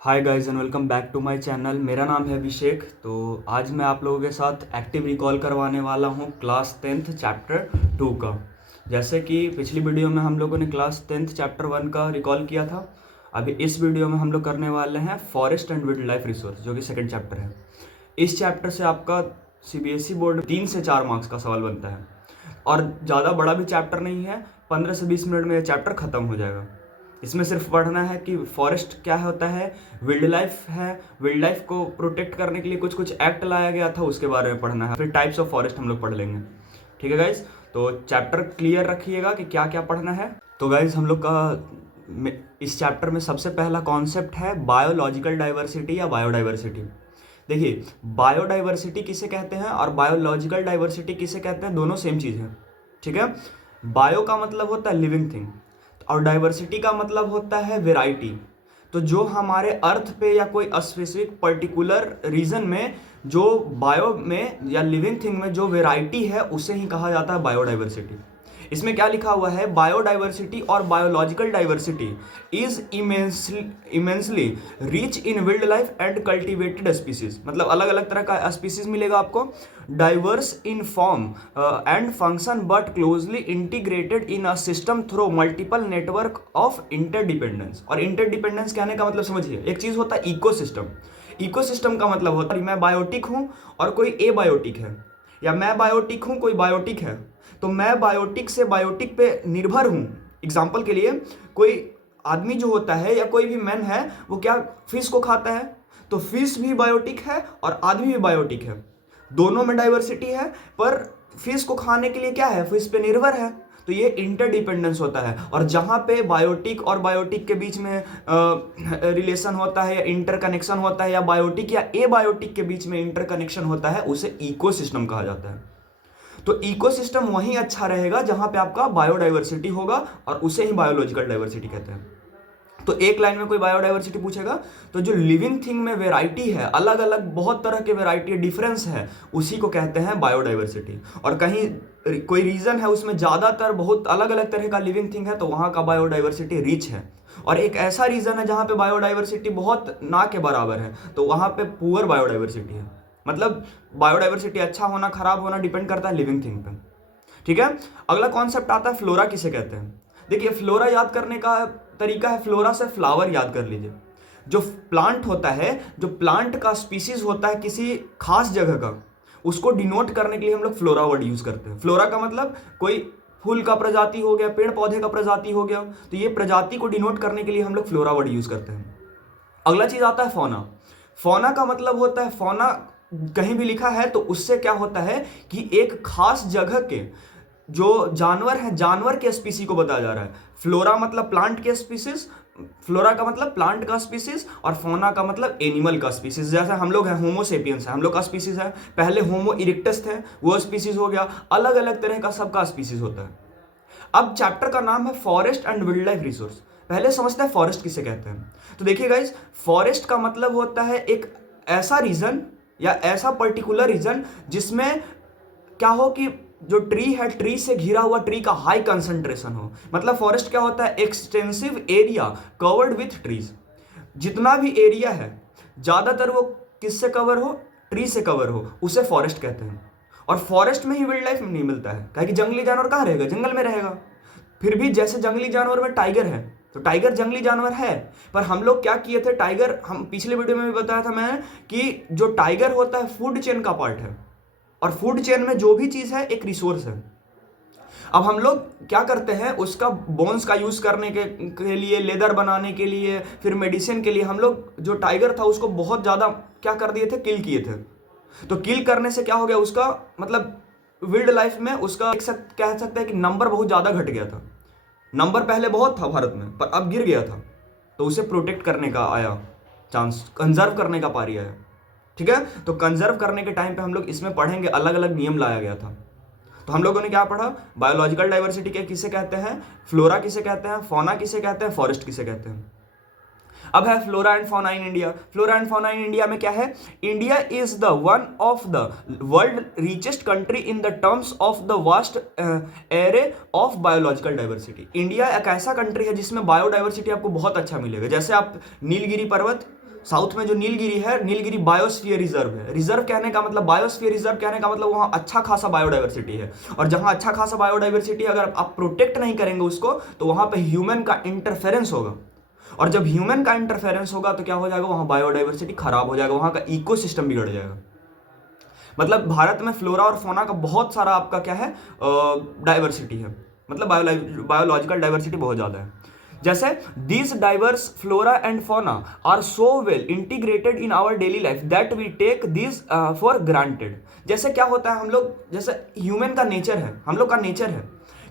Hi guys and welcome back to my channel. मेरा नाम है अभिषेक। तो आज मैं आप लोगों के साथ एक्टिव रिकॉल करवाने वाला हूँ क्लास 10th चैप्टर 2 का। जैसे कि पिछली वीडियो में हम लोगों ने क्लास 10th चैप्टर 1 का रिकॉल किया था। अभी इस वीडियो में हम लोग करने वाले हैं forest and wild life resource, जो कि सेकंड चैप्टर है। इस चैप्टर से आपका सीबीएसई बोर्ड 3 से 4 मार्क्स का सवाल बनता है और ज़्यादा बड़ा भी चैप्टर नहीं है। 15 से 20 मिनट में ये चैप्टर ख़त्म हो जाएगा। इसमें सिर्फ पढ़ना है कि फॉरेस्ट क्या होता है, वाइल्ड लाइफ है, वाइल्ड लाइफ को प्रोटेक्ट करने के लिए कुछ कुछ एक्ट लाया गया था, उसके बारे में पढ़ना है। फिर टाइप्स ऑफ फॉरेस्ट हम लोग पढ़ लेंगे। ठीक है गाइज, तो चैप्टर क्लियर रखिएगा कि क्या क्या पढ़ना है। तो गाइज हम लोग का इस चैप्टर में सबसे पहला कॉन्सेप्ट है बायोलॉजिकल डाइवर्सिटी या बायोडाइवर्सिटी। देखिए, बायोडाइवर्सिटी किसे कहते हैं और बायोलॉजिकल डाइवर्सिटी किसे कहते हैं, दोनों सेम चीज़ है। ठीक है। बायो का मतलब होता है लिविंग थिंग और डाइवर्सिटी का मतलब होता है वेराइटी। तो जो हमारे अर्थ पे या कोई स्पेसिफिक पर्टिकुलर रीजन में जो बायो में या लिविंग थिंग में जो वेराइटी है, उसे ही कहा जाता है बायोडाइवर्सिटी। इसमें क्या लिखा हुआ है, बायोडाइवर्सिटी और biological diversity is immensely rich in wild life and cultivated species. मतलब अलग अलग तरह का स्पीसीज मिलेगा आपको, diverse in form and function but closely integrated in a system through multiple network of interdependence. और इंटरडिपेंडेंस कहने का मतलब समझिए, एक चीज होता है इकोसिस्टम। इकोसिस्टम का मतलब होता है मैं बायोटिक हूं और कोई एबायोटिक है, या मैं बायोटिक हूं कोई बायोटिक है, तो मैं बायोटिक से बायोटिक पे निर्भर हूं। एग्जाम्पल के लिए, कोई आदमी जो होता है या कोई भी मैन है, वो क्या फिश को खाता है, तो फिश भी बायोटिक है और आदमी भी बायोटिक है। दोनों में डाइवर्सिटी है, पर फिश को खाने के लिए क्या है, फिश पे निर्भर है। तो ये इंटरडिपेंडेंस होता है। और जहां पे बायोटिक और बायोटिक के बीच में रिलेशन होता है या इंटरकनेक्शन होता है, या बायोटिक या एबायोटिक के बीच में इंटरकनेक्शन होता है, उसे इकोसिस्टम कहा जाता है। तो इकोसिस्टम वहीं अच्छा रहेगा जहां पे आपका बायोडाइवर्सिटी होगा, और उसे ही बायोलॉजिकल डाइवर्सिटी कहते हैं। तो एक लाइन में कोई बायोडाइवर्सिटी पूछेगा तो जो लिविंग थिंग में वेराइटी है, अलग अलग बहुत तरह के वेराइटी डिफरेंस है, उसी को कहते हैं बायोडाइवर्सिटी। और कहीं कोई रीजन है उसमें ज्यादातर बहुत अलग अलग तरह का लिविंग थिंग है, तो वहां का बायोडाइवर्सिटी रिच है। और एक ऐसा रीजन है जहां पे बायोडाइवर्सिटी बहुत ना के बराबर है, तो वहां पे पुअर बायोडाइवर्सिटी है। मतलब बायोडाइवर्सिटी अच्छा होना खराब होना डिपेंड करता है लिविंग थिंग पे। ठीक है। अगला कॉन्सेप्ट आता है फ्लोरा किसे कहते हैं। देखिए, फ्लोरा याद करने का तरीका है, फ्लोरा से फ्लावर याद कर लीजिए। जो प्लांट होता है, जो प्लांट का स्पीसीज होता है किसी खास जगह का, उसको डिनोट करने के लिए हम लोग फ्लोरा वर्ड यूज करते हैं। फ्लोरा का मतलब कोई फूल का प्रजाति हो गया, पेड़ पौधे का प्रजाति हो गया, तो ये प्रजाति को डिनोट करने के लिए हम लोग फ्लोरा वर्ड यूज करते हैं। अगला चीज आता है फौना। फौना का मतलब होता है, फौना कहीं भी लिखा है तो उससे क्या होता है कि एक खास जगह के जो जानवर है, जानवर के स्पीसी को बताया जा रहा है। फ्लोरा मतलब प्लांट के स्पीसीज, फ्लोरा का मतलब प्लांट का स्पीसीज, और फौना का मतलब एनिमल का स्पीसीज। जैसे हम लोग हैं, होमो सेपियंस है, हम लोग का स्पीसीज है। पहले होमो इरेक्टस थे, वो स्पीसीज हो गया। अलग अलग तरह का सबका स्पीसीज होता है। अब चैप्टर का नाम है forest and wild life resource. पहले समझते हैं फॉरेस्ट किसे कहते हैं। तो देखिए गाइस, फॉरेस्ट का मतलब होता है एक ऐसा रीजन या ऐसा पर्टिकुलर रीजन जिसमें क्या हो कि जो ट्री है, ट्री से घिरा हुआ ट्री का हाई कंसंट्रेशन हो। मतलब फॉरेस्ट क्या होता है, extensive area covered with trees. जितना भी एरिया है ज्यादातर वो किससे कवर हो, ट्री से कवर हो, उसे फॉरेस्ट कहते हैं। और फॉरेस्ट में ही वाइल्ड लाइफ नहीं मिलता है, क्या कि जंगली जानवर कहाँ रहेगा, जंगल में रहेगा। फिर भी जैसे जंगली जानवर में टाइगर है, तो टाइगर जंगली जानवर है, पर हम लोग क्या किए थे, टाइगर, हम पिछले वीडियो में भी बताया था मैं कि जो टाइगर होता है फूड चेन का पार्ट है, और फूड चेन में जो भी चीज है एक रिसोर्स है। अब हम लोग क्या करते हैं, उसका बोन्स का यूज करने के लिए, लेदर बनाने के लिए, फिर मेडिसिन के लिए हम लोग जो टाइगर था उसको बहुत ज्यादा क्या कर दिए थे, किल किए थे। तो किल करने से क्या हो गया, उसका मतलब वाइल्ड लाइफ में उसका कह सकते हैं कि नंबर बहुत ज्यादा घट गया था। नंबर पहले बहुत था भारत में, पर अब गिर गया था, तो उसे प्रोटेक्ट करने का आया चांस, कंजर्व करने का पारी आया। ठीक है। तो कंजर्व करने के टाइम पे हम लोग इसमें पढ़ेंगे अलग अलग नियम लाया गया था। तो हम लोगों ने क्या पढ़ा, बायोलॉजिकल डाइवर्सिटी के किसे कहते हैं, फ्लोरा किसे कहते हैं, फौना किसे कहते हैं, फॉरेस्ट किसे कहते हैं। अब है flora and fauna in India. Flora and fauna in India में क्या है, India is the one of the world richest country in the terms of the vast array of biological diversity. India एक ऐसा कंट्री है जिसमें biodiversity आपको बहुत अच्छा मिलेगा। जैसे आप नीलगिरी पर्वत, साउथ में जो नीलगिरी है, नीलगिरी बायोस्फीयर रिजर्व है। रिजर्व कहने का मतलब, बायोस्फीयर रिजर्व कहने का मतलब वहाँ अच्छा खासा बायोडाइवर्सिटी है, और जहाँ अच्छा खासा बायोडाइवर्सिटी अगर आप प्रोटेक्ट नहीं करेंगे उसको, तो वहाँ पे ह्यूमन का इंटरफेरेंस होगा, और जब ह्यूमन का इंटरफेरेंस होगा तो क्या हो जाएगा, वहाँ बायोडाइवर्सिटी खराब हो जाएगा, वहाँ का इकोसिस्टम बिगड़ जाएगा। मतलब भारत में फ्लोरा और फोना का बहुत सारा आपका क्या है, डाइवर्सिटी है, मतलब बायोलॉजिकल डाइवर्सिटी बहुत ज़्यादा है। जैसे these diverse flora and fauna are so well integrated in our daily life that we take this for granted. जैसे क्या होता है, हम लोग जैसे ह्यूमन का नेचर है, हम लोग का नेचर है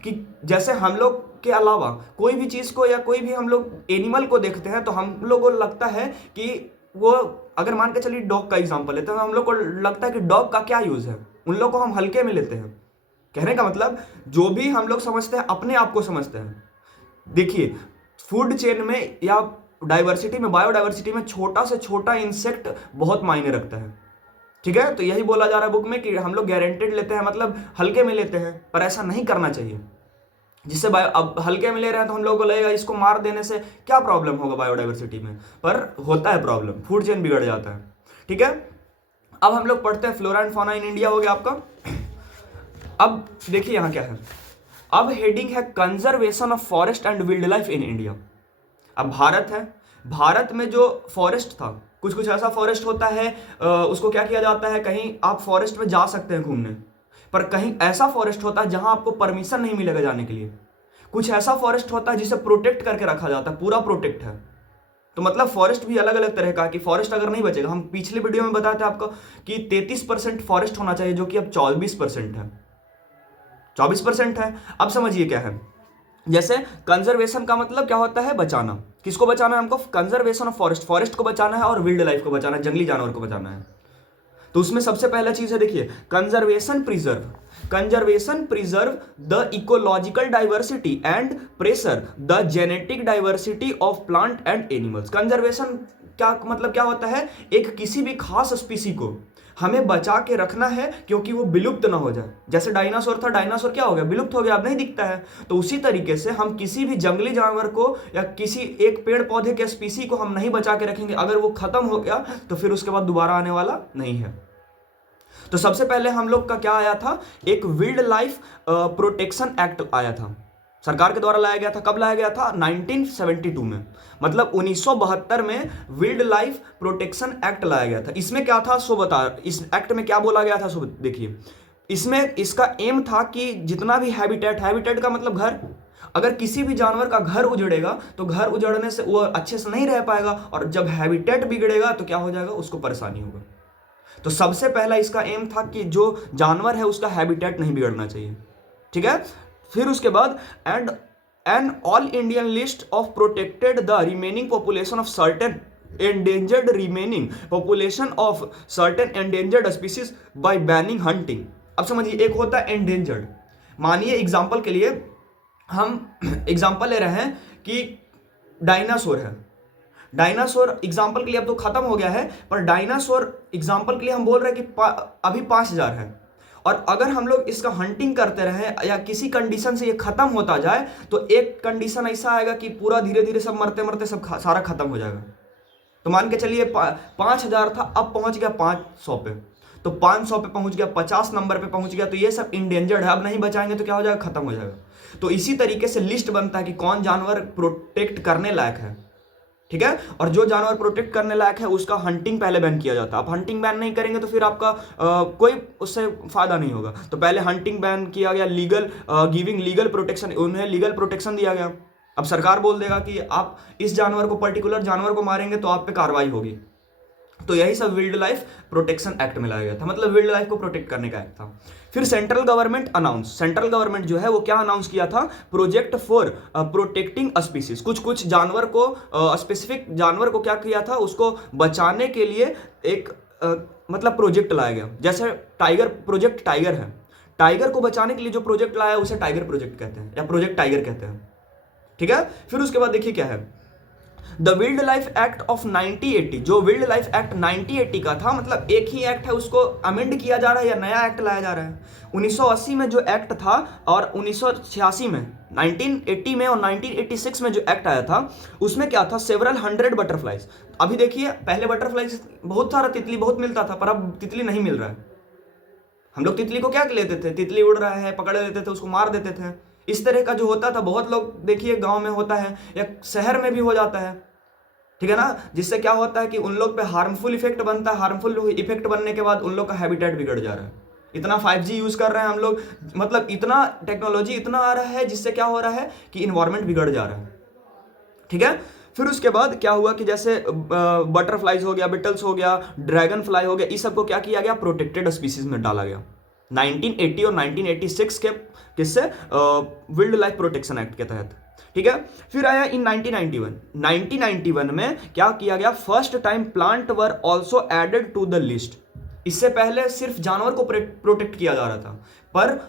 कि जैसे हम लोग के अलावा कोई भी चीज़ को या कोई भी हम लोग एनिमल को देखते हैं तो हम लोग को लगता है कि वो, अगर मान के चलिए डॉग का एग्जांपल लेते हैं तो हम लोग को लगता है कि डॉग का क्या यूज़ है, उन लोग को हम हल्के में लेते हैं। कहने का मतलब जो भी हम लोग समझते हैं अपने आप को समझते हैं। देखिए फूड चेन में या डाइवर्सिटी में, बायोडाइवर्सिटी में छोटा से छोटा इंसेक्ट बहुत मायने रखता है। ठीक है, तो यही बोला जा रहा है बुक में कि हम लोग गारंटेड लेते हैं, मतलब हल्के में लेते हैं, पर ऐसा नहीं करना चाहिए। जिससे अब हल्के में ले रहे हैं तो हम लोगों को लगेगा इसको मार देने से क्या प्रॉब्लम होगा बायोडाइवर्सिटी में, पर होता है प्रॉब्लम, फूड चेन बिगड़ जाता है। ठीक है, अब हम लोग पढ़ते हैं flora and fauna in India हो गया आपका। अब देखिए यहाँ क्या है, अब हेडिंग है conservation of forest and wild life in India. अब भारत है, भारत में जो फॉरेस्ट था, कुछ कुछ ऐसा फॉरेस्ट होता है उसको क्या किया जाता है, कहीं आप फॉरेस्ट में जा सकते हैं घूमने, पर कहीं ऐसा फॉरेस्ट होता है जहां आपको परमिशन नहीं मिलेगा जाने के लिए। कुछ ऐसा फॉरेस्ट होता है जिसे प्रोटेक्ट करके रखा जाता है, पूरा प्रोटेक्ट है। तो मतलब फॉरेस्ट भी अलग अलग तरह का है कि फॉरेस्ट अगर नहीं बचेगा, हम पिछले वीडियो में बताते हैं आपको कि 33% फॉरेस्ट होना चाहिए, जो कि अब 24% है, 24% है। अब समझिए क्या है, जैसे कंजर्वेशन का मतलब क्या होता है, बचाना। किसको बचाना है हमको, कंजर्वेशन ऑफ फॉरेस्ट, फॉरेस्ट को बचाना है और वाइल्ड लाइफ को बचाना है, जंगली जानवर को बचाना है। तो उसमें सबसे पहला चीज है, देखिए conservation preserve, conservation preserve the ecological diversity and pressure the genetic diversity of plant and animals. Conservation क्या मतलब क्या होता है, एक किसी भी खास स्पीसी को हमें बचा के रखना है क्योंकि वो विलुप्त ना हो जाए। जैसे डायनासोर था, डायनासोर क्या हो गया, विलुप्त हो गया, अब नहीं दिखता है। तो उसी तरीके से हम किसी भी जंगली जानवर को या किसी एक पेड़ पौधे के स्पीसी को हम नहीं बचा के रखेंगे, अगर वो खत्म हो गया तो फिर उसके बाद दोबारा आने वाला नहीं है। तो सबसे पहले हम लोग का क्या आया था, एक वाइल्ड लाइफ प्रोटेक्शन एक्ट आया था, सरकार के द्वारा लाया गया था। कब लाया गया था, 1972 में, मतलब 1972 में वाइल्ड लाइफ प्रोटेक्शन एक्ट लाया गया था। इसमें क्या था सो बता, इस एक्ट में क्या बोला गया था सो देखिए। इसमें इसका एम था कि जितना भी हैबिटेट, हैबिटेट का मतलब घर, अगर किसी भी जानवर का घर उजड़ेगा तो घर उजड़ने से वो अच्छे से नहीं रह पाएगा, और जब हैबिटेट बिगड़ेगा तो क्या हो जाएगा, उसको परेशानी होगा। तो सबसे पहला इसका एम था कि जो जानवर है उसका हैबिटेट नहीं बिगड़ना चाहिए। ठीक है, फिर उसके बाद and an all Indian list of protected the remaining population of certain endangered remaining population of certain endangered species by banning hunting. अब समझिए, एक होता है एंडेंजर्ड, मानिए एग्जांपल के लिए हम एग्जांपल ले रहे हैं कि डायनासोर है, डायनासोर एग्जाम्पल के लिए अब तो खत्म हो गया है, पर डायनासोर एग्जाम्पल के लिए हम बोल रहे हैं कि अभी 5000 है, और अगर हम लोग इसका हंटिंग करते रहे या किसी कंडीशन से ये खत्म होता जाए तो एक कंडीशन ऐसा आएगा कि पूरा धीरे धीरे सब मरते मरते सब सारा खत्म हो जाएगा। तो मान के चलिए 5000 था, अब पहुंच गया 500 पे, तो 500 पे पहुंच गया, 50 नंबर पे पहुंच गया, तो ये सब इंडेंजर्ड है, अब नहीं बचाएंगे तो क्या हो जाएगा, खत्म हो जाएगा। तो इसी तरीके से लिस्ट बनता है कि कौन जानवर प्रोटेक्ट करने लायक है। ठीक है, और जो जानवर प्रोटेक्ट करने लायक है उसका हंटिंग पहले बैन किया जाता है। आप हंटिंग बैन नहीं करेंगे तो फिर आपका कोई उससे फायदा नहीं होगा। तो पहले हंटिंग बैन किया गया, लीगल गिविंग लीगल प्रोटेक्शन, उन्हें लीगल प्रोटेक्शन दिया गया। अब सरकार बोल देगा कि आप इस जानवर को, पर्टिकुलर जानवर को मारेंगे तो आप पे कार्रवाई होगी। तो यही सब वाइल्ड लाइफ प्रोटेक्शन एक्ट में लाया गया था, मतलब वाइल्ड लाइफ को प्रोटेक्ट करने का एक्ट था। फिर central government announce, central government जो है वो क्या अनाउंस किया था, प्रोजेक्ट फॉर प्रोटेक्टिंग स्पीसीज। कुछ कुछ जानवर को, स्पेसिफिक जानवर को क्या किया था, उसको बचाने के लिए एक मतलब प्रोजेक्ट लाया गया। जैसे टाइगर प्रोजेक्ट, टाइगर है, टाइगर को बचाने के लिए जो प्रोजेक्ट लाया है उसे टाइगर प्रोजेक्ट कहते हैं या प्रोजेक्ट टाइगर कहते हैं। ठीक है, फिर उसके बाद देखिए क्या है, the wild life act of 1980, जो वाइल्ड लाइफ एक्ट 1980 का था, मतलब एक ही एक्ट है, उसको अमेंड किया जा रहा है या नया एक्ट लाया जा रहा है। 1980 में जो एक्ट था और 1986 में, 1980 में और 1986 में जो एक्ट आया था, उसमें क्या था, सेवरल 100 बटरफ्लाइज। अभी देखिए, पहले बटरफ्लाइज बहुत सारा तितली बहुत मिलता था, पर अब तितली नहीं मिल रहा है। हम लोग तितली को क्या लेते थे, तितली उड़ रहा है पकड़ लेते थे, उसको मार देते थे। इस तरह का जो होता था, बहुत लोग देखिए गांव में होता है या शहर में भी हो जाता है, ठीक है ना, जिससे क्या होता है कि उन लोग पे हार्मफुल इफेक्ट बनता है। हार्मफुल इफेक्ट बनने के बाद उन लोग का हैबिटेट बिगड़ जा रहा है। इतना 5G यूज कर रहे हैं हम लोग, मतलब इतना टेक्नोलॉजी इतना आ रहा है, जिससे क्या हो रहा है कि इन्वायरमेंट बिगड़ जा रहा है, ठीक है। फिर उसके बाद क्या हुआ कि जैसे बटरफ्लाइज हो गया, बिटल्स हो गया, ड्रैगन फ्लाई हो गया, इस सबको क्या किया गया, प्रोटेक्टेड स्पीसीज में डाला गया 1980 और 1986 के किससे, वाइल्ड लाइफ प्रोटेक्शन एक्ट के तहत, ठीक है। फिर आया इन 1991 में क्या किया गया, first time plant were also added to the list. इससे पहले सिर्फ जानवर को प्रोटेक्ट किया जा रहा था, पर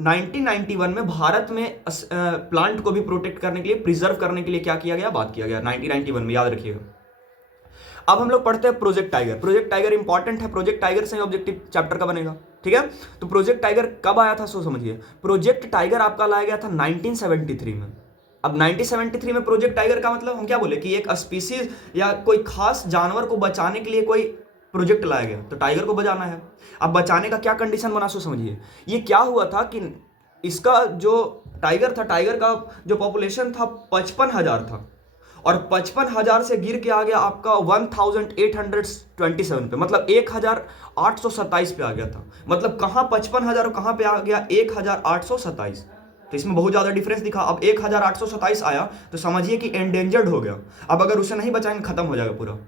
1991 में भारत में प्लांट को भी प्रोटेक्ट करने के लिए, प्रिजर्व करने के लिए क्या किया गया, बात किया गया 1991 में, याद रखिएगा। अब हम लोग पढ़ते हैं project tiger. Project tiger important है, प्रोजेक्ट टाइगर से ऑब्जेक्टिव चैप्टर का बनेगा, ठीक है। तो प्रोजेक्ट टाइगर कब आया था, सो समझिए। प्रोजेक्ट टाइगर आपका लाया गया था 1973 में। अब 1973 में प्रोजेक्ट टाइगर का मतलब हम क्या बोले कि एक स्पीसीज या कोई खास जानवर को बचाने के लिए कोई प्रोजेक्ट लाया गया, तो टाइगर को बचाना है। अब बचाने का क्या कंडीशन बना, सो समझिए। ये क्या हुआ था कि इसका जो टाइगर था, टाइगर का जो पॉपुलेशन था 55,000 था, और 55,000 से गिर के आ गया आपका 1827 पे, मतलब 1827 पे आ गया था। मतलब कहाँ 55,000 और कहाँ पे आ गया 1827, तो इसमें बहुत ज्यादा डिफरेंस दिखा। अब 1827 आया तो समझिए कि एंडेंजर्ड हो गया। अब अगर उसे नहीं बचाएंगे खत्म हो जाएगा पूरा,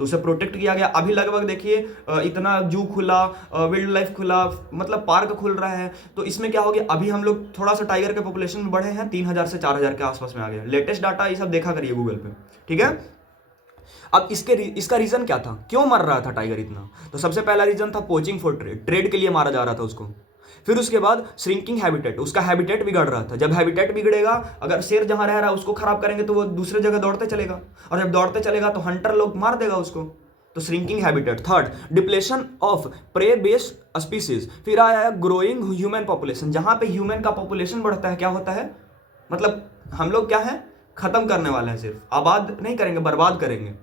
तो उसे प्रोटेक्ट किया गया। अभी लगभग देखिए इतना जू खुला, वाइल्ड लाइफ खुला, मतलब पार्क खुल रहा है, तो इसमें क्या हो गया, अभी हम लोग थोड़ा सा टाइगर के पॉपुलेशन में बढ़े हैं, 3,000 से 4,000 के आसपास में आ गया। लेटेस्ट डाटा ये सब देखा करिए गूगल पे, ठीक है। अब इसका रीजन क्या था, क्यों मर रहा था टाइगर इतना, तो सबसे पहला रीजन था पोचिंग फॉर ट्रेड, ट्रेड के लिए मारा जा रहा था उसको। फिर उसके बाद श्रिंकिंग हैबिटेट, उसका हैबिटेट बिगड़ रहा था। जब हैबिटेट बिगड़ेगा, अगर शेर जहां रह रहा है उसको खराब करेंगे तो वो दूसरे जगह दौड़ते चलेगा, और जब दौड़ते चलेगा तो हंटर लोग मार देगा उसको, तो shrinking habitat. Third, depletion of prey based species. फिर आया ग्रोइंग ह्यूमन पॉपुलेशन, जहां पे ह्यूमन का पॉपुलेशन बढ़ता है क्या होता है, मतलब हम लोग क्या है, खत्म करने वाले हैं, सिर्फ आबाद नहीं करेंगे, बर्बाद करेंगे,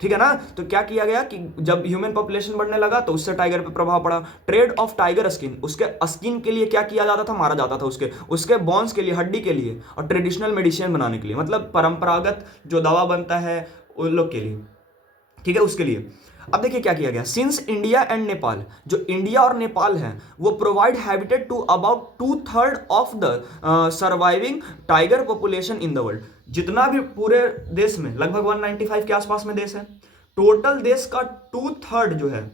ठीक है ना। तो क्या किया गया कि जब ह्यूमन पॉपुलेशन बढ़ने लगा तो उससे टाइगर पे प्रभाव पड़ा। ट्रेड ऑफ टाइगर स्किन, उसके स्किन के लिए क्या किया जाता था, मारा जाता था उसके बोन्स के लिए, हड्डी के लिए, और ट्रेडिशनल मेडिसिन बनाने के लिए, मतलब परंपरागत जो दवा बनता है उन लोग के लिए, ठीक है, उसके लिए। अब देखिए क्या किया गया, सिंस इंडिया एंड नेपाल, जो इंडिया और नेपाल है वो provide habitat to about 2/3 of the surviving tiger population in the world. जितना भी पूरे देश में लगभग 195 के आसपास में देश है, टोटल देश का 2/3 जो है,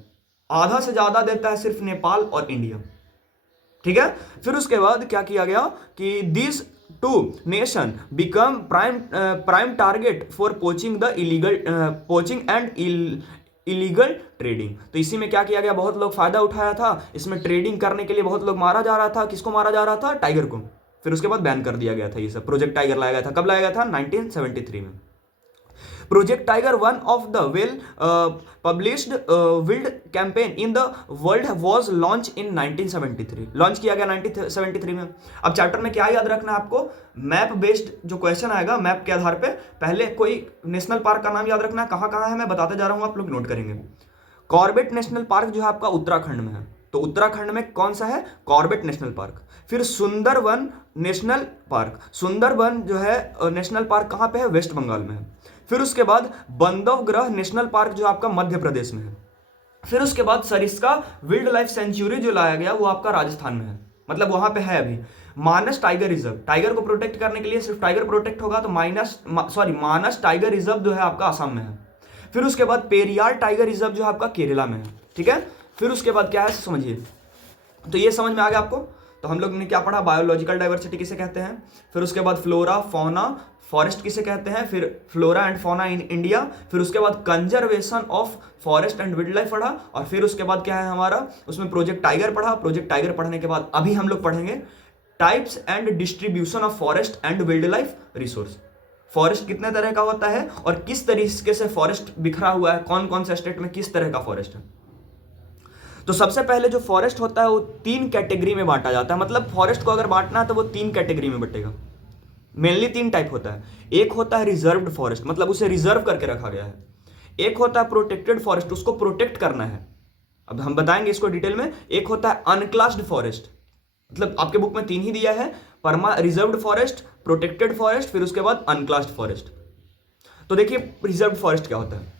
आधा से ज्यादा देता है सिर्फ नेपाल और इंडिया, ठीक है। फिर उसके बाद क्या किया गया कि this two nation become prime target for poaching the illegal poaching and illegal trading. तो इसी में क्या किया गया, बहुत लोग फायदा उठाया था, इसमें ट्रेडिंग करने के लिए बहुत लोग मारा जा रहा था। किसको मारा जा रहा था, टाइगर को। फिर उसके बाद बैन कर दिया गया था ये सब। प्रोजेक्ट टाइगर लाया गया था, कब लाया गया था, 1973 में। Project tiger, one of the well published wild campaign in the world, was launch in 1973। Launch किया गया 1973 में। अब चैप्टर में क्या याद रखना है आपको, मैप बेस्ड जो क्वेश्चन आएगा, मैप के आधार पे पहले कोई नेशनल पार्क का नाम याद रखना है, कहाँ कहाँ है मैं बताते जा रहा हूँ, आप लोग नोट करेंगे। कॉर्बेट नेशनल पार्क जो है आपका उत्तराखंड में है, तो उत्तराखंड में कौन सा है, कॉर्बेट नेशनल पार्क। फिर सुंदरवन नेशनल पार्क, सुंदरवन जो है नेशनल पार्क कहाँ पे है, वेस्ट बंगाल में है। फिर उसके बाद बंधवगढ़ नेशनल पार्क जो आपका मध्य प्रदेश में है। फिर उसके बाद सरिस्का वाइल्ड लाइफ सेंचुरी जो लाया गया वो आपका राजस्थान में है, मतलब वहां पे है अभी। मानस टाइगर रिजर्व, टाइगर को प्रोटेक्ट करने के लिए सिर्फ टाइगर प्रोटेक्ट होगा, तो मानस टाइगर रिजर्व जो है आपका असम में है। फिर उसके बाद पेरियार टाइगर रिजर्व जो है आपका केरला में है, ठीक है। फिर उसके बाद क्या है समझिए, तो ये समझ में आ गया आपको। तो हम लोग ने क्या पढ़ा, बायोलॉजिकल डाइवर्सिटी किसे कहते हैं, फिर उसके बाद फ्लोरा फौना फॉरेस्ट किसे कहते हैं, फिर flora and fauna in India, फिर उसके बाद conservation of forest and wild life पढ़ा, और फिर उसके बाद क्या है हमारा, उसमें प्रोजेक्ट टाइगर पढ़ा। प्रोजेक्ट टाइगर पढ़ने के बाद अभी हम लोग पढ़ेंगे types and distribution of forest and wild life resource. Forest कितने तरह का होता है और किस तरीके से फॉरेस्ट बिखरा हुआ है, कौन कौन से स्टेट में किस तरह का फॉरेस्ट है। तो सबसे पहले जो फॉरेस्ट होता है वो 3 कैटेगरी में बांटा जाता है। मतलब फॉरेस्ट को अगर बांटना है तो वो 3 कैटेगरी में बटेगा। मेनली 3 टाइप होता है। एक होता है रिजर्व्ड फॉरेस्ट, मतलब उसे रिजर्व करके रखा गया है। एक होता है प्रोटेक्टेड फॉरेस्ट, उसको प्रोटेक्ट करना है, अब हम बताएंगे इसको डिटेल में। एक होता है अनक्लास्ड फॉरेस्ट, मतलब आपके बुक में 3 ही दिया है, रिजर्व्ड फॉरेस्ट, प्रोटेक्टेड फॉरेस्ट, फिर उसके बाद अनक्लास्ड फॉरेस्ट। तो देखिए रिजर्व्ड फॉरेस्ट क्या होता है।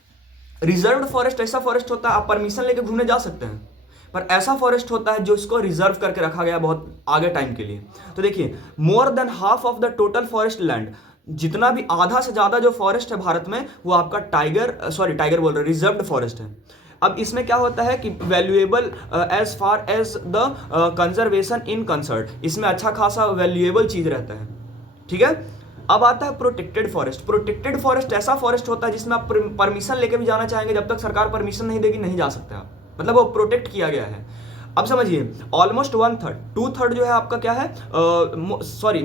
रिजर्व्ड फॉरेस्ट ऐसा फॉरेस्ट होता है आप परमिशन लेके घूमने जा सकते हैं, पर ऐसा फॉरेस्ट होता है जो इसको रिजर्व करके रखा गया बहुत आगे टाइम के लिए। तो देखिए more than half of the total forest land, जितना भी आधा से ज्यादा जो फॉरेस्ट है भारत में वो आपका टाइगर बोल रहे रिजर्व्ड फॉरेस्ट है। अब इसमें क्या होता है कि valuable as far as the conservation in concerned, इसमें अच्छा खासा वैल्यूएबल चीज रहता है, ठीक है। अब आता है प्रोटेक्टेड फॉरेस्ट। प्रोटेक्टेड फॉरेस्ट ऐसा फॉरेस्ट होता है जिसमें आप परमिशन लेके भी जाना चाहेंगे, जब तक सरकार परमिशन नहीं देगी नहीं जा सकते आप, मतलब वो प्रोटेक्ट किया गया है। अब समझिए ऑलमोस्ट 1/3 2/3 जो है आपका क्या है,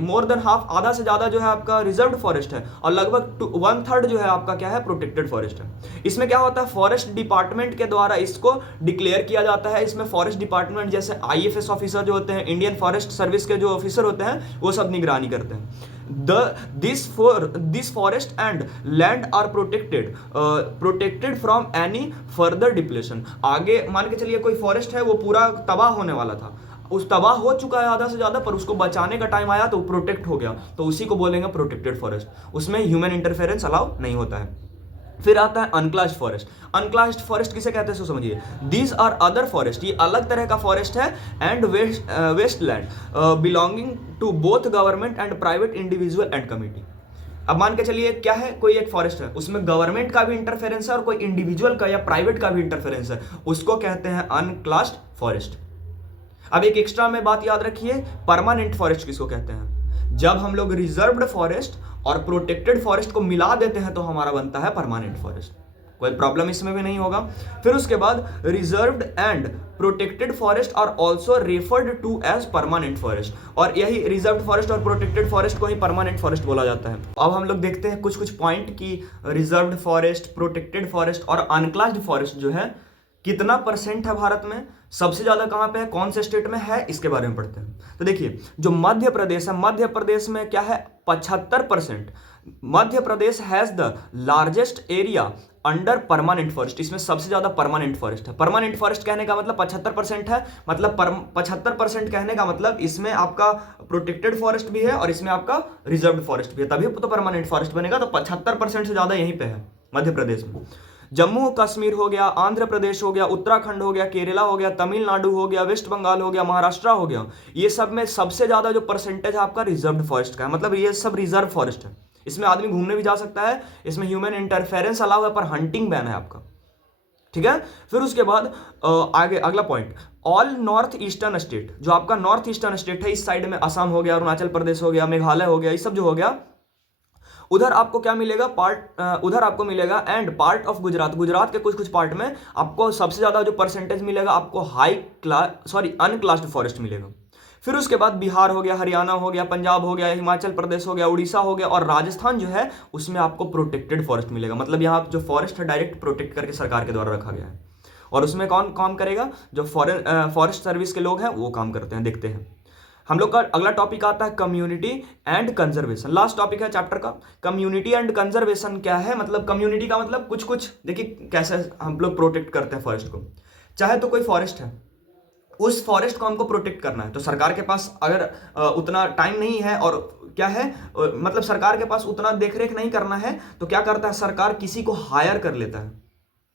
मोर देन हाफ, आधा से ज्यादा जो है आपका रिजर्व्ड फॉरेस्ट है, और लगभग 1/3 जो है आपका क्या है, प्रोटेक्टेड फॉरेस्ट है। इसमें क्या होता है, फॉरेस्ट डिपार्टमेंट के द्वारा इसको डिक्लेयर किया जाता है। इसमें फॉरेस्ट डिपार्टमेंट जैसे IFS ऑफिसर जो होते हैं, इंडियन फॉरेस्ट सर्विस के जो ऑफिसर होते हैं, वो सब निगरानी करते हैं। This forest and land are protected from any further depletion। आगे मान के चलिए कोई फॉरेस्ट है वो पूरा तबाह होने वाला था, उस तबाह हो चुका है आधा से ज्यादा, पर उसको बचाने का टाइम आया तो प्रोटेक्ट हो गया, तो उसी को बोलेंगे प्रोटेक्टेड फॉरेस्ट। उसमें ह्यूमन इंटरफेरेंस अलाउ नहीं होता है। फिर आता है अनक्लास्ड फॉरेस्ट। अनक्लास्ड फॉरेस्ट किसे कहते हैं सो समझिए, दीज आर अदर फॉरेस्ट, ये अलग तरह का फॉरेस्ट है, and waste land belonging to both government and private individual and committee. अब मान के चलिए क्या है, कोई एक फॉरेस्ट है, उसमें गवर्नमेंट का भी इंटरफेरेंस है और कोई इंडिविजुअल का या प्राइवेट का भी इंटरफेरेंस है, उसको कहते हैं अनक्लास्ड फॉरेस्ट। अब एक एक्स्ट्रा में बात याद रखिए, परमानेंट फॉरेस्ट किसको कहते हैं। जब हम लोग रिजर्व्ड फॉरेस्ट और प्रोटेक्टेड फॉरेस्ट को मिला देते हैं तो हमारा बनता है परमानेंट फॉरेस्ट, कोई प्रॉब्लम इसमें भी नहीं होगा। फिर उसके बाद reserved and protected forest are also referred to as permanent forest, और यही रिजर्व्ड फॉरेस्ट और प्रोटेक्टेड फॉरेस्ट को ही परमानेंट फॉरेस्ट बोला जाता है। अब हम लोग देखते हैं कुछ पॉइंट की रिजर्व्ड फॉरेस्ट, प्रोटेक्टेड फॉरेस्ट और अनक्लास्ड फॉरेस्ट जो है कितना परसेंट है भारत में, सबसे ज्यादा कहां पे है, कौन से स्टेट में है, इसके बारे में पढ़ते हैं। तो देखिए जो मध्य प्रदेश है, मध्य प्रदेश में क्या है 75%। Madhya Pradesh has the largest area under permanent forest, इसमें सबसे ज्यादा परमानेंट फॉरेस्ट है। परमानेंट फॉरेस्ट कहने का मतलब 75% है, मतलब 75% कहने का मतलब इसमें आपका प्रोटेक्टेड फॉरेस्ट भी है और इसमें आपका रिजर्व्ड फॉरेस्ट भी है, तभी तो परमानेंट फॉरेस्ट बनेगा। तो 75% से ज्यादा यहीं पे है मध्य प्रदेश में। जम्मू कश्मीर हो गया, आंध्र प्रदेश हो गया, उत्तराखंड हो गया, केरला हो गया, तमिलनाडु हो गया, वेस्ट बंगाल हो गया, महाराष्ट्र हो गया, ये सब में सबसे ज्यादा जो परसेंटेज है आपका रिजर्व्ड फॉरेस्ट का है, मतलब ये सब रिजर्व फॉरेस्ट है। इसमें आदमी घूमने भी जा सकता है, इसमें ह्यूमन इंटरफेरेंस अलाउ है, पर हंटिंग बैन है आपका, ठीक है। फिर उसके बाद आगे अगला point, all north eastern state, जो आपका नॉर्थ ईस्टर्न स्टेट है, इस साइड में असम हो गया, अरुणाचल प्रदेश हो गया, मेघालय हो गया, ये सब जो हो गया, उधर आपको क्या मिलेगा, उधर आपको मिलेगा and part of Gujarat, Gujarat के कुछ पार्ट में आपको सबसे ज्यादा जो परसेंटेज मिलेगा आपको अनक्लास्ड फॉरेस्ट मिलेगा। फिर उसके बाद बिहार हो गया, हरियाणा हो गया, पंजाब हो गया, हिमाचल प्रदेश हो गया, उड़ीसा हो गया, और राजस्थान जो है उसमें आपको प्रोटेक्टेड फॉरेस्ट मिलेगा। मतलब यहाँ जो फॉरेस्ट है डायरेक्ट प्रोटेक्ट करके सरकार के द्वारा रखा गया है, और उसमें कौन काम करेगा, जो फॉरेस्ट सर्विस के लोग हैं वो काम करते हैं। देखते हैं हम लोग का अगला टॉपिक आता है community and conservation. Last topic है चैप्टर का। कम्युनिटी एंड कंजर्वेशन क्या है, मतलब कम्युनिटी का मतलब कुछ देखिए कैसे हम लोग प्रोटेक्ट करते हैं फॉरेस्ट को। चाहे तो कोई फॉरेस्ट है, उस फॉरेस्ट को हमको प्रोटेक्ट करना है, तो सरकार के पास अगर उतना टाइम नहीं है और क्या है मतलब सरकार के पास उतना देखरेख नहीं करना है, तो क्या करता है सरकार किसी को हायर कर लेता है,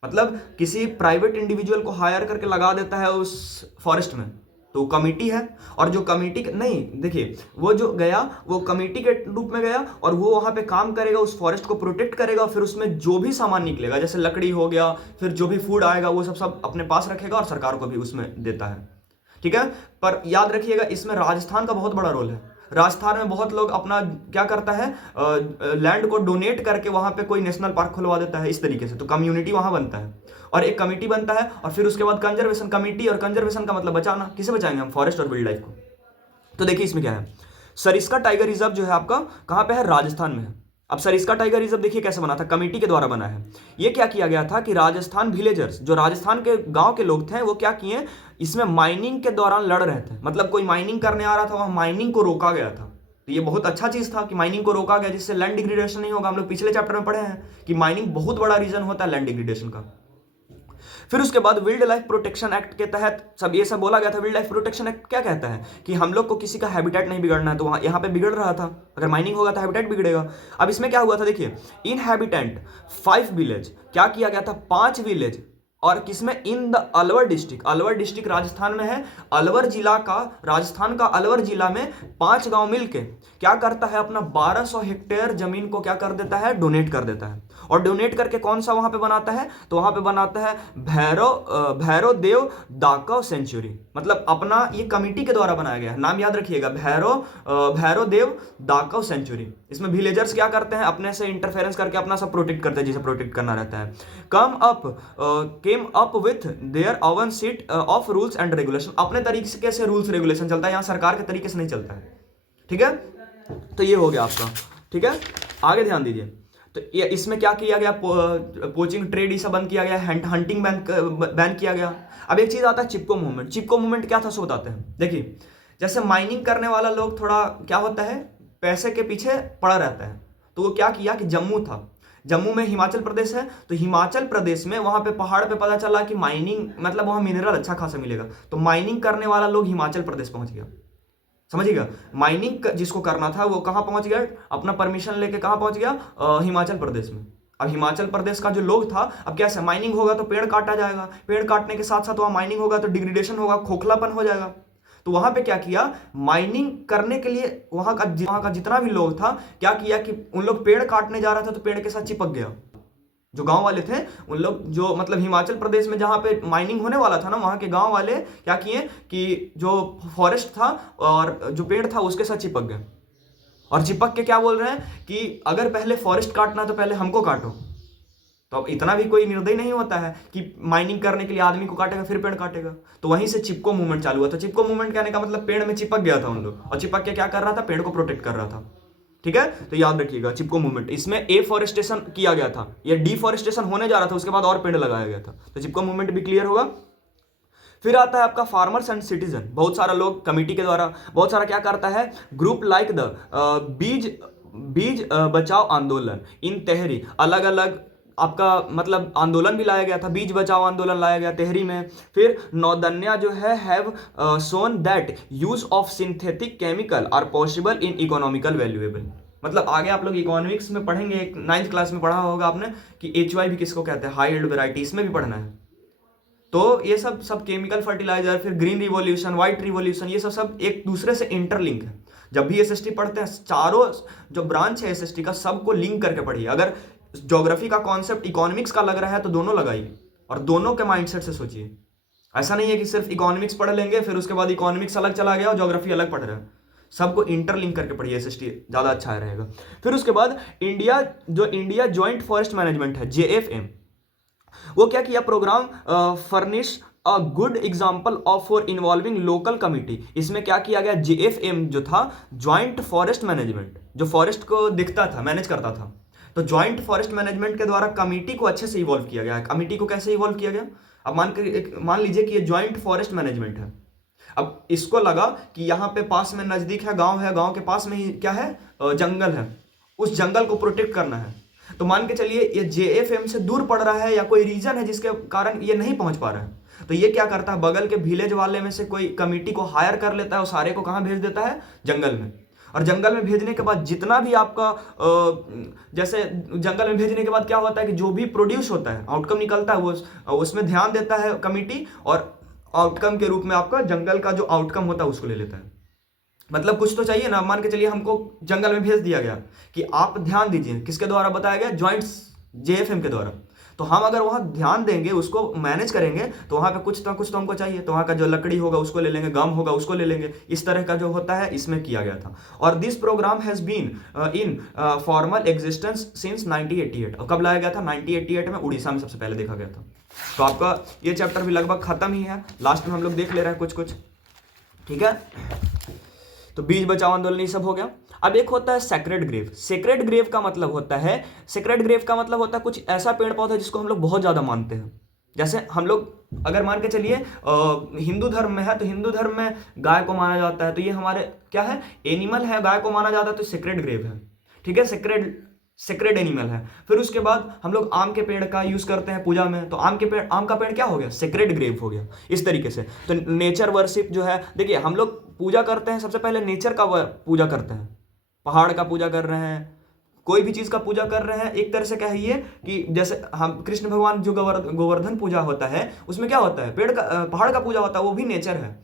मतलब किसी प्राइवेट इंडिविजुअल को हायर करके लगा देता है उस फॉरेस्ट में, तो कमेटी है। और जो कमेटी नहीं, देखिए वो जो गया वो कमेटी के रूप में गया और वो वहां पे काम करेगा, उस फॉरेस्ट को प्रोटेक्ट करेगा, फिर उसमें जो भी सामान निकलेगा जैसे लकड़ी हो गया, फिर जो भी फूड आएगा वो सब अपने पास रखेगा और सरकार को भी उसमें देता है, ठीक है। पर याद रखिएगा इसमें राजस्थान का बहुत बड़ा रोल है। राजस्थान में बहुत लोग अपना क्या करता है, लैंड को डोनेट करके वहां पे कोई नेशनल पार्क खुलवा देता है, इस तरीके से तो कम्युनिटी वहां बनता है और एक कमेटी बनता है, और फिर उसके बाद कंजर्वेशन कमेटी, और कंजर्वेशन का मतलब बचाना, किसे बचाएंगे हम, फॉरेस्ट और वाइल्ड लाइफ को। तो देखिए इसमें क्या है, सरिस्का टाइगर रिजर्व जो है आपका कहां पे है, राजस्थान में है। अब सरिस्का टाइगर रिजर्व देखिए कैसे बना था, कमेटी के द्वारा बना है। ये क्या किया गया था कि राजस्थान विलेजर्स, जो राजस्थान के गांव के लोग थे, वो क्या किए, इसमें माइनिंग के दौरान लड़ रहे थे। मतलब कोई माइनिंग करने आ रहा था, वहां माइनिंग को रोका गया था। तो ये बहुत अच्छा चीज था कि माइनिंग को रोका गया, जिससे लैंड डिग्रेडेशन नहीं होगा। हम लोग पिछले चैप्टर में पढ़े हैं कि माइनिंग बहुत बड़ा रीजन होता है लैंड डिग्रेडेशन का। फिर उसके बाद वाइल्ड लाइफ प्रोटेक्शन एक्ट के तहत ये सब बोला गया था। वाइल्ड लाइफ प्रोटेक्शन एक्ट क्या कहता है कि हम लोग को किसी का हैबिटेट नहीं बिगड़ना है, तो वहां यहाँ पे बिगड़ रहा था, अगर माइनिंग होगा तो हैबिटेट बिगड़ेगा। अब इसमें क्या हुआ था देखिए, इनहैबिटेंट 5 विलेज, क्या किया गया था, 5 विलेज, और किसमें, in the Alwar district, Alwar district Rajasthan में है, अलवर जिला का, राजस्थान का अलवर जिला में 5 गांव मिलके क्या करता है, अपना 1200 हेक्टेयर जमीन को क्या कर देता है, डोनेट कर देता है। और डोनेट करके कौन सा वहां पे बनाता है, तो वहां पे बनाता है भैरव देव दाकव सेंचुरी। मतलब अपना ये कमिटी के द्वारा बनाया गया है, नाम याद रखिएगा, भैरव देव दाकव सेंचुरी। इसमें विलेजर्स क्या करते हैं, अपने से इंटरफेरेंस करके अपना सब प्रोटेक्ट करते हैं, जिसे प्रोटेक्ट करना रहता है। Came up with their own seat of rules and regulation, अपने तरीके से रूल्स रेगुलेशन चलता है, यहाँ सरकार के तरीके से नहीं चलता है। ठीक है, तो ये हो गया आपका। ठीक है, आगे ध्यान दीजिए। तो ये इसमें क्या किया गया, पोचिंग ट्रेड ये सब बंद किया गया, हंटिंग बैन किया गया। अब एक चीज आता है चिपको मूवमेंट। चिपको मूवमेंट क्या था, सो बताते हैं। देखिए, जैसे माइनिंग करने वाला लोग थोड़ा क्या होता है, पैसे के पीछे पड़ा रहता है, तो वो क्या किया कि जम्मू था, जम्मू में हिमाचल प्रदेश है, तो हिमाचल प्रदेश में वहां पे पहाड़ पे पता चला कि माइनिंग, मतलब वहां मिनरल अच्छा खासा मिलेगा, तो माइनिंग करने वाला लोग हिमाचल प्रदेश पहुंच गया। समझिएगा, माइनिंग जिसको करना था वो कहां पहुंच गया, अपना परमिशन लेके कहां पहुंच गया, हिमाचल प्रदेश में। अब हिमाचल प्रदेश का जो लोग था, अब कैसे, माइनिंग होगा तो पेड़ काटा जाएगा, पेड़ काटने के साथ साथ वहां माइनिंग होगा तो डिग्रेडेशन होगा, खोखलापन हो जाएगा। तो वहां पे क्या किया, माइनिंग करने के लिए वहां का जितना भी लोग था, क्या किया कि उन लोग पेड़ काटने जा रहा था तो पेड़ के साथ चिपक गया। जो गांव वाले थे उन लोग, जो मतलब हिमाचल प्रदेश में जहां पे माइनिंग होने वाला था ना, वहां के गांव वाले क्या किए कि जो फॉरेस्ट था और जो पेड़ था उसके साथ चिपक गए। और चिपक के क्या बोल रहे हैं कि अगर पहले फॉरेस्ट काटना तो पहले हमको काटो। तो अब इतना भी कोई निर्दयी नहीं होता है कि माइनिंग करने के लिए आदमी को काटेगा फिर पेड़ काटेगा। तो वहीं से चिपको मूवमेंट चालू हुआ। तो चिपको मूवमेंट कहने का मतलब पेड़ में चिपक गया था उन लोग, और चिपक के क्या कर रहा था, पेड़ को प्रोटेक्ट कर रहा था। ठीक है, तो याद रखिएगा चिपको मूवमेंट। इसमें एफॉरेस्टेशन किया गया था, या डिफॉरेस्टेशन होने जा रहा था, उसके बाद और पेड़ लगाया गया था। तो चिपको मूवमेंट भी क्लियर होगा। फिर आता है आपका फार्मर्स एंड सिटीजन। बहुत सारा लोग कमिटी के द्वारा बहुत सारा क्या करता है, ग्रुप लाइक द बीज बचाओ आंदोलन इन तेहरी, अलग अलग आपका मतलब आंदोलन भी लाया गया था, बीज बचाओ आंदोलन लाया गया तेहरी में। फिर नौदन्या जो है have shown that use of synthetic chemical are possible in economical valuable. मतलब आगे आप लोग इकोनॉमिक्स में पढ़ेंगे, एक 9th क्लास में पढ़ा होगा आपने कि HY भी किसको कहते हैं, हाई यील्ड वैरायटी, इसमें भी पढ़ना है। तो ये सब केमिकल फर्टिलाइजर, फिर ग्रीन रिवॉल्यूशन, व्हाइट रिवॉल्यूशन, ये सब एक दूसरे से इंटरलिंक है। जब भी SST पढ़ते हैं, चारों जो ब्रांच है SST का, सबको लिंक करके पढ़िए। अगर ज्योग्राफी का कॉन्सेप्ट इकोनॉमिक्स का लग रहा है तो दोनों लगाइए, और दोनों के माइंडसेट से सोचिए। ऐसा नहीं है कि सिर्फ इकोनॉमिक्स पढ़ लेंगे फिर उसके बाद इकोनॉमिक्स अलग चला गया और ज्योग्राफी अलग पढ़ रहे हैं। सबको इंटरलिंक करके पढ़िए, SST ज़्यादा अच्छा रहेगा। फिर उसके बाद इंडिया जॉइंट फॉरेस्ट मैनेजमेंट है, JFM, वो क्या किया, programme furnish a good example of for involving local committee. इसमें क्या किया गया, JFM जो था, ज्वाइंट फॉरेस्ट मैनेजमेंट, जो फॉरेस्ट को दिखता था, मैनेज करता था, तो ज्वाइंट फॉरेस्ट मैनेजमेंट के द्वारा कमिटी को अच्छे से इवॉल्व किया गया। कमिटी को कैसे इवॉल्व किया गया, अब मान लीजिए कि ये ज्वाइंट फॉरेस्ट मैनेजमेंट है। अब इसको लगा कि यहाँ पे पास में नजदीक है, गांव के पास में ही क्या है, जंगल है, उस जंगल को प्रोटेक्ट करना है। तो मान के चलिए ये JFM से दूर पड़ रहा है, या कोई रीजन है जिसके कारण ये नहीं पहुंच पा रहा है, तो ये क्या करता है, बगल के विलेज वाले में से कोई कमिटी को हायर कर लेता है और सारे को कहां भेज देता है, जंगल में। और जंगल में भेजने के बाद जितना भी आपका जैसे जंगल में भेजने के बाद क्या होता है कि जो भी प्रोड्यूस होता है, आउटकम निकलता है, वो उसमें ध्यान देता है कमिटी, और आउटकम के रूप में आपका जंगल का जो आउटकम होता है उसको ले लेता है। मतलब कुछ तो चाहिए ना। मान के चलिए हमको जंगल में भेज दिया गया कि आप ध्यान दीजिए, किसके द्वारा बताया गया, ज्वाइंट JFM के द्वारा। तो हम अगर वहां ध्यान देंगे, उसको मैनेज करेंगे, तो वहां पे कुछ तो हमको चाहिए, तो वहां का जो लकड़ी होगा उसको ले लेंगे, गम होगा उसको ले लेंगे। इस तरह का जो होता है इसमें किया गया था। और this programme has been in formal existence since 1988। और कब लाया गया था, 1988 में उड़ीसा में सबसे पहले देखा गया था। तो आपका ये चैप्टर भी लगभग खत्म ही है, लास्ट में हम लोग देख ले रहे हैं कुछ कुछ। ठीक है, तो बीज बचाओ आंदोलन ये सब हो गया। अब एक होता है सेक्रेड ग्रेव। सेक्रेड ग्रेव का मतलब होता है, सेक्रेड ग्रेव का मतलब होता है कुछ ऐसा पेड़ पौधा जिसको हम लोग बहुत ज्यादा मानते हैं। जैसे हम लोग अगर मान के चलिए हिंदू धर्म में है, तो हिंदू धर्म में गाय को माना जाता है, तो ये हमारे क्या है, एनिमल है, गाय को माना जाता है, तो सेक्रेड ग्रेव है। ठीक है, सेक्रेड एनिमल है। फिर उसके बाद हम लोग आम के पेड़ का यूज करते हैं पूजा में, तो आम का पेड़ क्या हो गया, सेक्रेड ग्रेव हो गया। इस तरीके से तो नेचर वर्शिप जो है, देखिए हम लोग पूजा करते हैं, सबसे पहले नेचर का पूजा करते हैं, पहाड़ का पूजा कर रहे हैं, कोई भी चीज का पूजा कर रहे हैं। एक तरह से कहिए कि जैसे हम कृष्ण भगवान जो गोवर्धन पूजा होता है, उसमें क्या होता है, पहाड़ का पूजा होता है, वो भी नेचर है।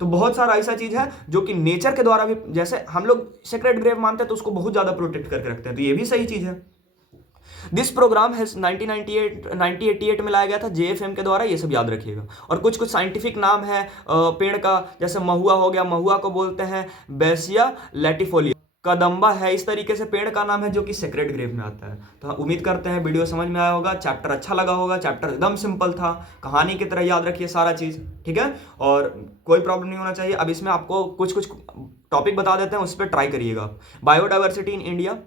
तो बहुत सारा ऐसा चीज है जो कि नेचर के द्वारा भी, जैसे हम लोग सेक्रेड ग्रेव मानते हैं तो उसको बहुत ज्यादा प्रोटेक्ट करके रखते हैं, तो ये भी सही चीज है। दिस प्रोग्राम है 1988 में लाया गया था जेएफएम के द्वारा, ये सब याद रखिएगा। और कुछ कुछ साइंटिफिक नाम है पेड़ का, जैसे महुआ हो गया, महुआ को बोलते हैं बैसिया लैटिफोलिया, कदम्बा है, इस तरीके से पेड़ का नाम है जो कि सेक्रेड ग्रेव में आता है। तो उम्मीद करते हैं वीडियो समझ में आया होगा, चैप्टर अच्छा लगा होगा। चैप्टर एकदम सिंपल था, कहानी की तरह याद रखिए सारा चीज, ठीक है, और कोई प्रॉब्लम नहीं होना चाहिए। अब इसमें आपको कुछ कुछ टॉपिक बता देते हैं, उस पर ट्राई करिएगा। बायोडाइवर्सिटी इन इंडिया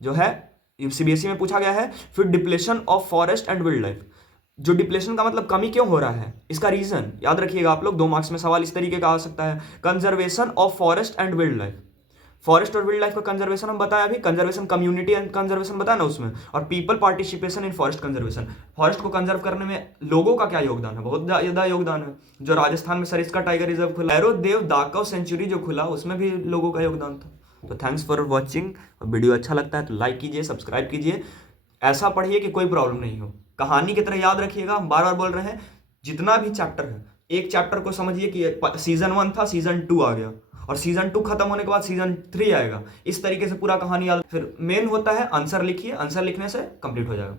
जो है सीबीएसई में पूछा गया है। फिर depletion of forest and wild life, जो डिप्लेशन का मतलब कमी क्यों हो रहा है, इसका रीजन याद रखिएगा आप लोग, 2 मार्क्स में सवाल इस तरीके का आ सकता है। Conservation of forest and wild life, forest और वाइल्ड लाइफ का कंजर्वेशन हम बताया अभी, कंजर्वेशन कम्युनिटी एंड कंजर्वेशन बताया ना उसमें, और people participation in forest conservation, forest को कंजर्व करने में लोगों का क्या योगदान है, बहुत ज्यादा योगदान है। जो राजस्थान में सरिस्का टाइगर रिजर्व खुला, भैरव दाकव सेंचुरी जो खुला, उसमें भी लोगों का योगदान था। तो थैंक्स फॉर वॉचिंग। वीडियो अच्छा लगता है तो लाइक कीजिए, सब्सक्राइब कीजिए, ऐसा पढ़िए कि कोई प्रॉब्लम नहीं हो। कहानी की तरह याद रखिएगा, हम बार बार बोल रहे हैं, जितना भी चैप्टर है, एक चैप्टर को समझिए कि सीजन 1 था, सीजन 2 आ गया, और सीजन 2 खत्म होने के बाद सीजन 3 आएगा। इस तरीके से पूरा कहानी याद। फिर मेन होता है आंसर लिखिए, आंसर लिखने से कंप्लीट हो जाएगा।